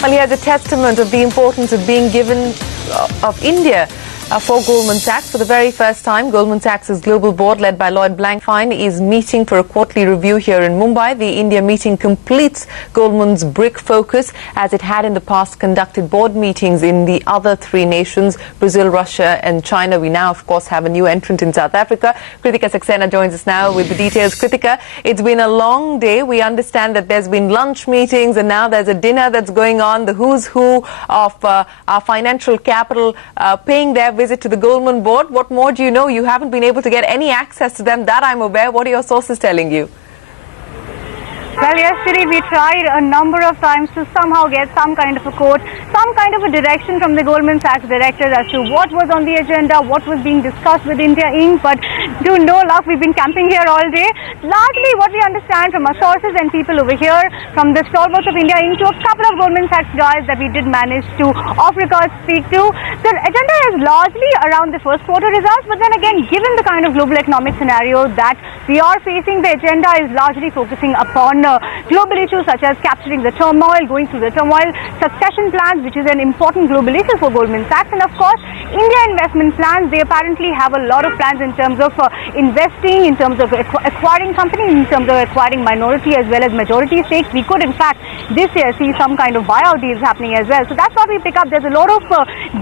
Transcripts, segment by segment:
Well, here's a testament of the importance of being given of India for Goldman Sachs. For the very first time, Goldman Sachs' global board, led by Lloyd Blankfein, is meeting for a quarterly review here in Mumbai. The India meeting completes Goldman's BRIC focus, as it had in the past conducted board meetings in the other three nations, Brazil, Russia and China. We now, of course, have a new entrant in South Africa. Kritika Saxena joins us now with the details. Kritika, it's been a long day. We understand that there's been lunch meetings and now there's a dinner that's going on. The who's who of our financial capital paying their visit to the Goldman board. What more do you know? You haven't been able to get any access to them, that I'm aware. What are your sources telling you? Well, yesterday we tried a number of times to somehow get some kind of a quote, some kind of a direction from the Goldman Sachs directors as to what was on the agenda, what was being discussed with India Inc. But to no luck, we've been camping here all day. Largely what we understand from our sources and people over here, from the stalwarts of India Inc. to a couple of Goldman Sachs guys that we did manage to off-record speak to, the agenda is largely around the first quarter results. But then again, given the kind of global economic scenario that we are facing, the agenda is largely focusing upon global issues such as capturing the turmoil, going through the turmoil, succession plans, which is an important global issue for Goldman Sachs, and of course, India investment plans. They apparently have a lot of plans in terms of investing, in terms of acquiring companies, in terms of acquiring minority as well as majority stakes. We could, in fact, this year see some kind of buyout deals happening as well. So that's what we pick up. There's a lot of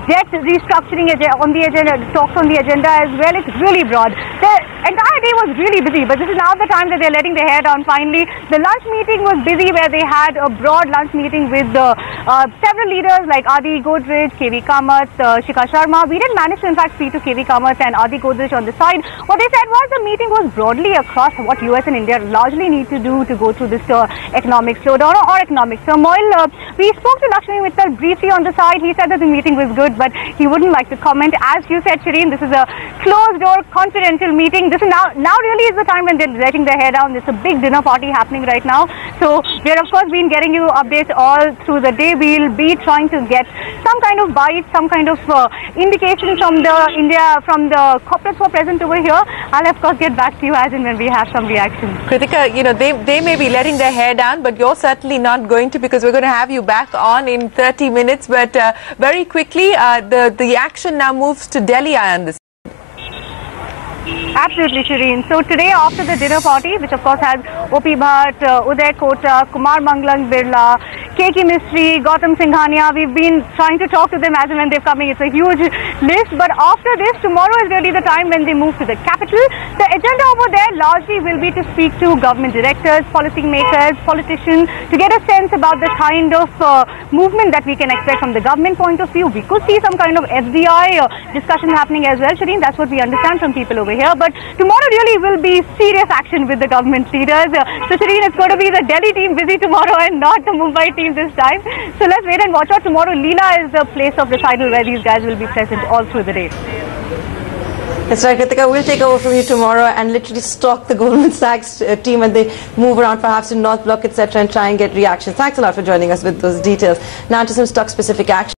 debt restructuring on the agenda, talks on the agenda as well. It's really broad. The entire day was really busy, but this is now the time that they're letting their hair down finally. The lunch meeting was busy, where they had a broad lunch meeting with several leaders like Adi Godrej, KV Kamath, Shikha Sharma. We didn't manage to in fact speak to KV Kamath and Adi Godrej on the side. What they said was the meeting was broadly across what US and India largely need to do to go through this economic slowdown or economic turmoil. We spoke to Lakshmi Mittal briefly on the side. He said that the meeting was good, but he wouldn't like to comment. As you said, Shireen, this is a closed door confidential meeting. This is now really is the time when they're letting their hair down. There's a big dinner party happening right now. So we're of course been getting you updates all through the day. We'll be trying to get some kind of bite, some kind of indication from the corporates who are present over here. I'll of course get back to you as and when we have some reaction. Kritika, you know, they may be letting their hair down, but you're certainly not going to, because we're going to have you back on in 30 minutes. But very quickly, the action now moves to Delhi, I understand. Absolutely, Shireen. So today, after the dinner party, which of course has O.P. Bhatt, Uday Kota, Kumar Mangalam Birla, K.K. Mistry, Gautam Singhania, we've been trying to talk to them as and when they're coming. It's a huge list. But after this, tomorrow is really the time when they move to the capital. The agenda over there largely will be to speak to government directors, policy makers, politicians, to get a sense about the kind of movement that we can expect from the government point of view. We could see some kind of FDI discussion happening as well, Shireen. That's what we understand from people over here. But tomorrow really will be serious action with the government leaders. So Shireen, it's going to be the Delhi team busy tomorrow and not the Mumbai team this time. So let's wait and watch out. Tomorrow, Leela is the place of recital where these guys will be present all through the day. That's right, Kritika. We'll take over from you tomorrow and literally stalk the Goldman Sachs team and they move around perhaps in North Block, etc., and try and get reactions. Thanks a lot for joining us with those details. Now to some stock-specific action.